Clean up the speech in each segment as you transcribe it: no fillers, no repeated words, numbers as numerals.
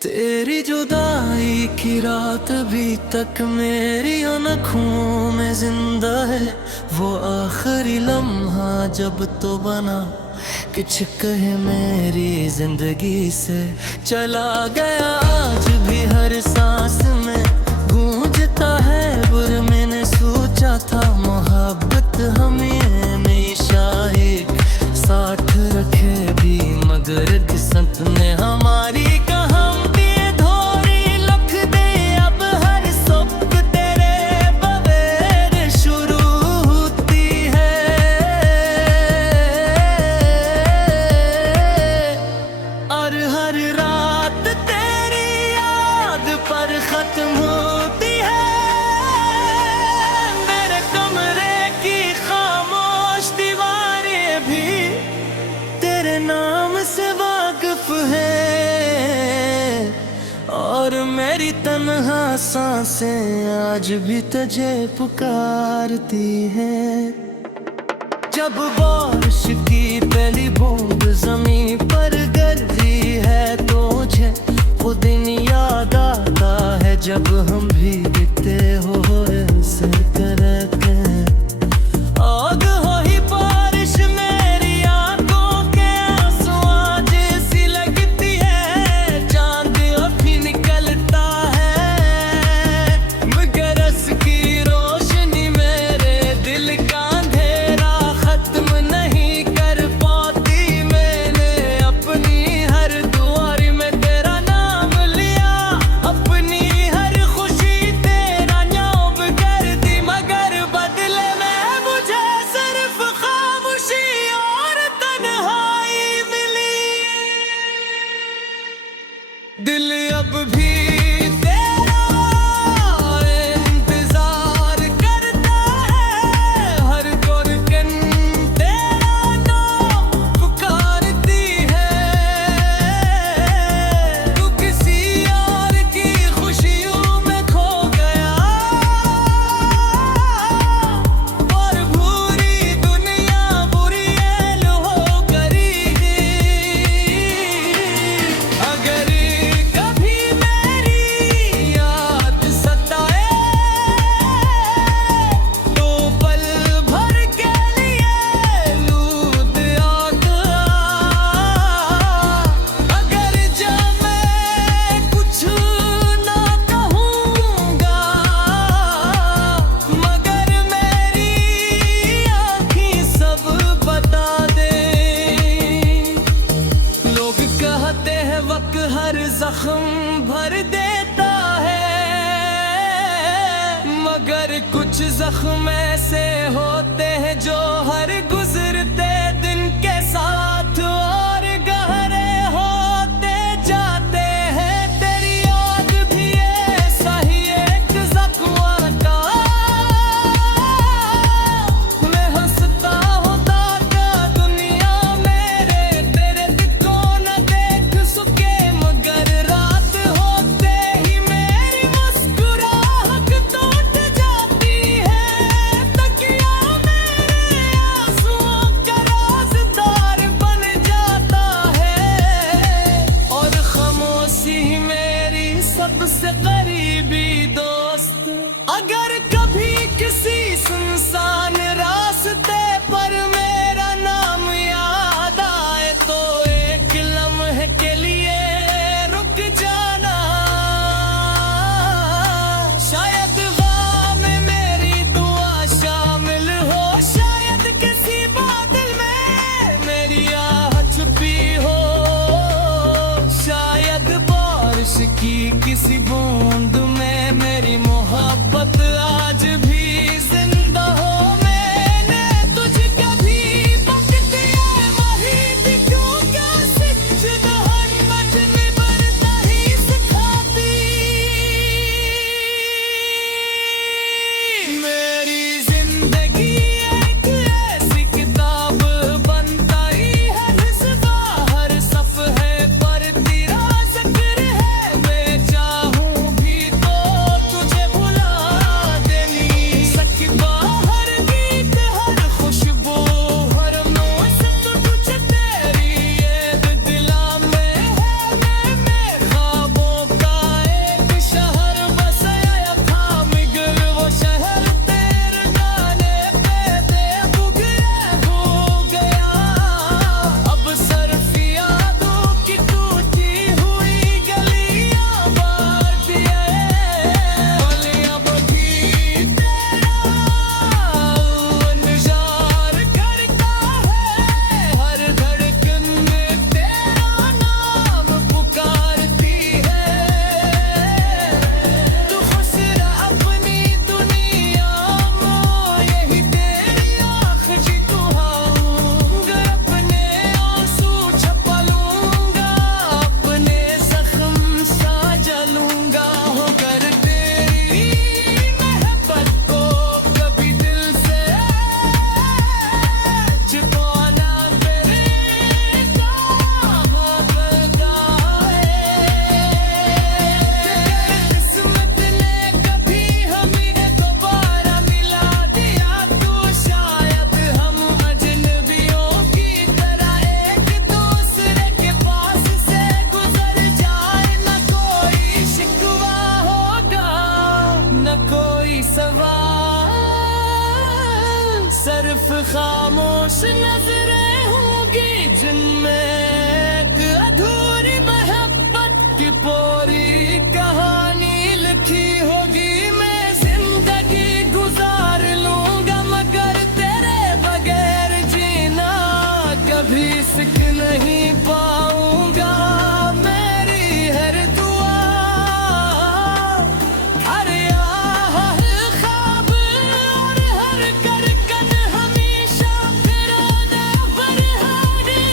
तेरी जुदाई की रात अभी तक मेरी आँखों में जिंदा है। वो आखिरी लम्हा जब तो बना कुछ कहे मेरी जिंदगी से चला गया। आज भी हर सांस में गूंजता है बुर मैंने सोचा था मोहब्बत हमें हमेशा एक साथ रखे भी, मगर किस्मत ने हमारी खत्म होती है। मेरे कमरे की खामोश दीवारें भी तेरे नाम से वाकिफ है, और मेरी तन्हा सांसें आज भी तुझे पुकारती है। जब बारिश की पहली बूंद जमीन पर गिरती है तो मुझे वो दिन याद आता है जब हम भीगते हुए सर करके। आग हो ही बारिश मेरी आंखों के आंसू आज सी लगती है। चांद अभी निकलता है मगर उसकी रोशनी मेरे दिल का अंधेरा खत्म नहीं कर पाती। मैंने अपनी हर दुआरी में तेरा नाम लिया, अपनी हर खुशी तेरा न्याब कर दी, मगर बदले में मुझे सिर्फ खामोशी और तन्हाई मिली। दिल अब भी तेरा इंतजार करता है, हर धड़कन तेरा नाम पुकारती है। तू किसी और की खुशियों में खो गया और पूरी दुनिया बुरी एल हो करी। अगर कभी मेरी याद सताए तो पल भर के लिए लूट आँख। अगर जब मैं कुछ ना कहूँगा मगर मेरी आँखें सब बता दे। लोग कहते हैं वक्त हर जख्म भर देता है, मगर कुछ जख्म ऐसे होते हैं जो हर गुजरते दिन के साथ और गहरे होते जाते हैं। तेरी याद भी ऐसा ही एक जख्म का। मैं हंसता होता क्या दुनिया मेरे तेरे को न देख सके, मगर रात होते ही मेरी मुस्कुराहट टूट जाती है। तकिया मेरे आंसुओं का राज़दार बन जाता है, और खामोशी मेरी सबसे करीबी दोस्त। अगर कभी किसी सुनसान रास्ते पर मेरा नाम याद आए तो एक लम्हे के लिए रुक जाना। शायद वहाँ में मेरी दुआ शामिल हो, शायद किसी बादल में मेरी आह छुपी हो, शायद बारिश की किसी बूंद में मेरी मोहब्बत आज भी जिंदा हो। मैंने तुझे कभी वक्त दिया वही भी क्यों कैसे जुदाई बचने बढ़ता ही सिखाती। मेरी जिंदगी एक ऐसी किताब बनता ही है जिसका हर सफ़े पर तेरा जिक्र है। मैं चाहूँ भी तो तुझे भुला नजरें होंगी जिनमें एक अधूरी मोहब्बत की पूरी कहानी लिखी होगी। मैं जिंदगी गुजार लूंगा मगर तेरे बगैर जीना कभी सीख नहीं पाऊंगा। मेरी हर दुआ, हर आह, हर ख्वाब और हर करकन हमेशा फिरोना बरहानी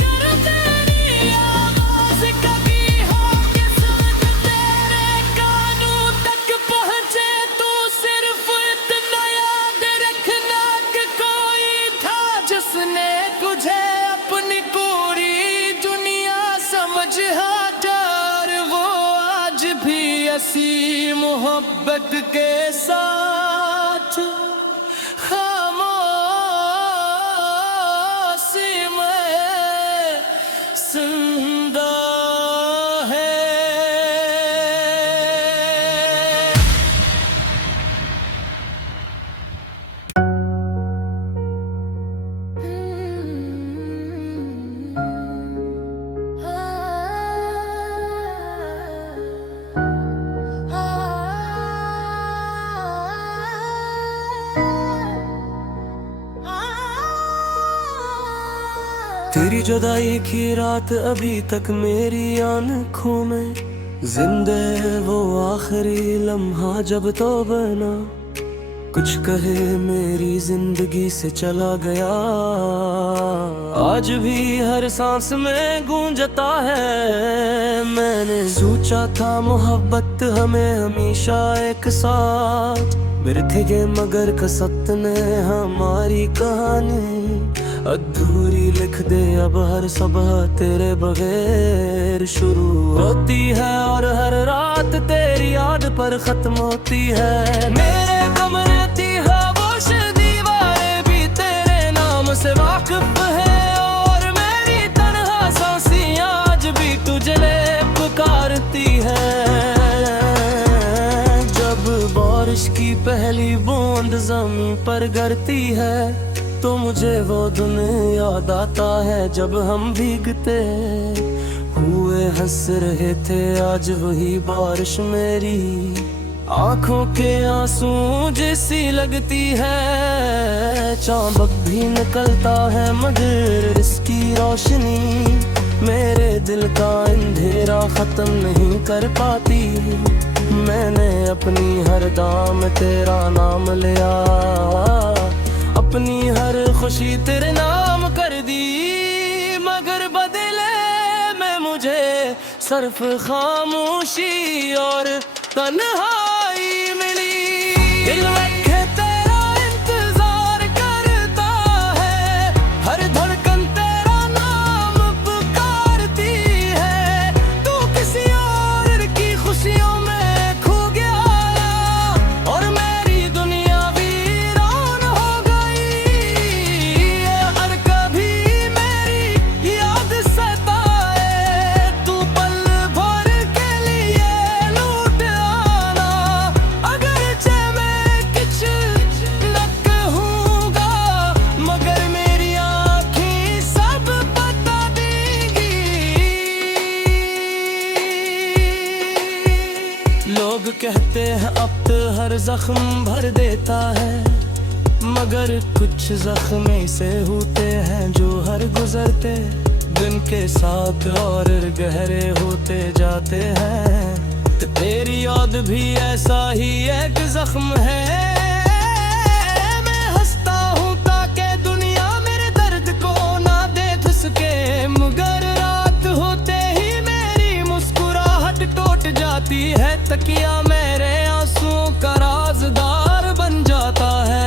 कर तेरी आवाज़ कभी हो किस्मत तेरे कानों तक पहुँचे तू सिर्फ इतना याद रखना कि कोई था जिसने तुझे अपनी पूरी दुनिया समझा कर वो आज भी ऐसी मोहब्बत के साथ खामोशी में जिंदा है। तेरी जुदाई की रात अभी तक मेरी आंखों में जिंदा है वो आखिरी लम्हा जब तो बना कुछ कहे मेरी जिंदगी से चला गया। आज भी हर सांस में गूंजता है। मैंने सोचा था मोहब्बत हमें हमेशा एक साथ बिरथेगे मगर कसत ने हमारी कहानी अधूरी लिख दे। अब हर सुबह तेरे बगैर शुरू होती है और हर रात तेरी याद पर खत्म होती है। मेरे कमरे की खामोश दीवारें भी तेरे नाम से वाकिफ है और मेरी तन्हा सांसें आज भी तुझे पुकारती है। जब बारिश की पहली बूंद जमीन पर गिरती है तो मुझे वो दिन याद आता है जब हम भीगते हुए हंस रहे थे। आज वही बारिश मेरी आंखों के आंसू जैसी लगती है। चांद भी निकलता है मगर इसकी रोशनी मेरे दिल का अंधेरा खत्म नहीं कर पाती। मैंने अपनी हर दाम तेरा नाम लिया, अपनी हर खुशी तेरे नाम कर दी मगर बदले में मुझे सिर्फ खामोशी और तन्हाई मिली। दिल रखे तेरा इंतजार करता है, हर धड़कन तेरा नाम पुकारती है। तू किसी और की खुशियों में खो गया और मेरी दुनिया वीरान हो गई। और कभी मेरी याद सताए तू पल भर के लिए लौट आना। अगरचे मैं कुछ न कहूँगा मगर मेरी आँखें सब बता देंगी। लोग कहते हैं अब तो हर जख्म भर देता है मगर कुछ जख्म से होते हैं जो हर गुजरते दिन के साथ और गहरे होते जाते हैं। तो तेरी याद भी ऐसा ही एक जख्म है। मैं हंसता हूँ ताकि दुनिया मेरे दर्द को ना देख सके मगर रात होते ही मेरी मुस्कुराहट टूट जाती है। तकिया मेरे आंसुओं का राज़दार बन जाता है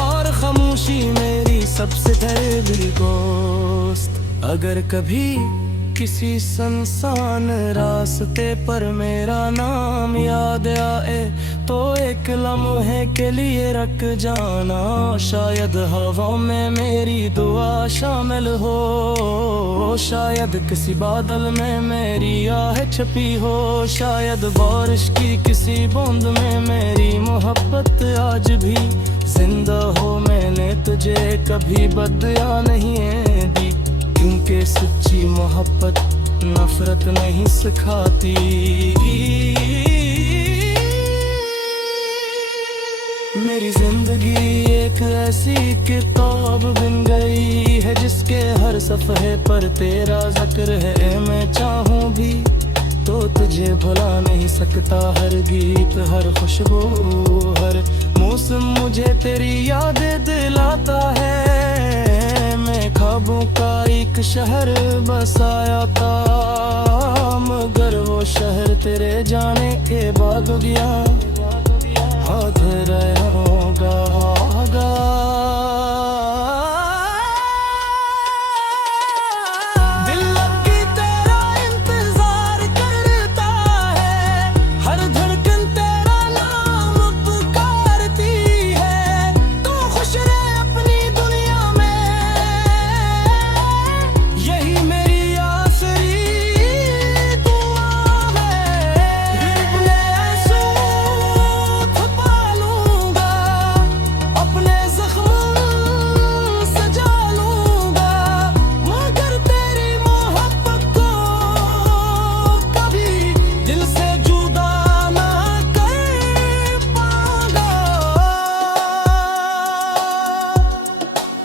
और खामोशी मेरी सबसे दर्द दोस्त। अगर कभी किसी सुनसान रास्ते पर मेरा नाम याद आए तो एक लम्हे के लिए रख जाना। शायद हवा में मेरी दुआ शामिल हो, शायद किसी बादल में मेरी आह छपी हो, शायद बारिश की किसी बूंद में मेरी मोहब्बत आज भी जिंदा हो मैंने तुझे कभी बदया नहीं दी, क्योंकि सच्ची मोहब्बत नफरत नहीं सिखाती। मेरी जिंदगी एक ऐसी किताब बन गई है जिसके हर सफ़े पर तेरा जिक्र है। मैं चाहूँ भी तो तुझे भुला नहीं सकता, हर गीत हर खुशबू हर मौसम मुझे तेरी यादें दिलाता है। मैं ख्वाबों का एक शहर बसाया था, मगर वो शहर तेरे जाने के बाद गया, हाथ रहेगा।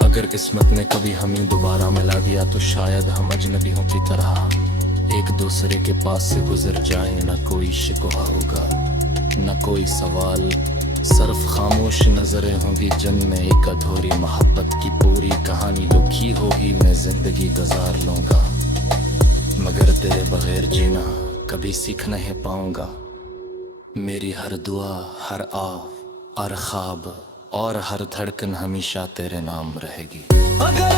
अगर किस्मत ने कभी हमें दोबारा मिला दिया तो शायद हम अजनबियों की तरह एक दूसरे के पास से गुजर जाएं। न कोई शिकवा होगा न कोई सवाल, सिर्फ खामोश नजरें होंगी जिनमें एक अधूरी मोहब्बत की पूरी कहानी लिखी होगी। मैं जिंदगी गुजार लूंगा मगर तेरे बगैर जीना कभी सीख नहीं पाऊंगा। मेरी हर दुआ हर आव और ख्वाब और हर धड़कन हमेशा तेरे नाम रहेगी। अगर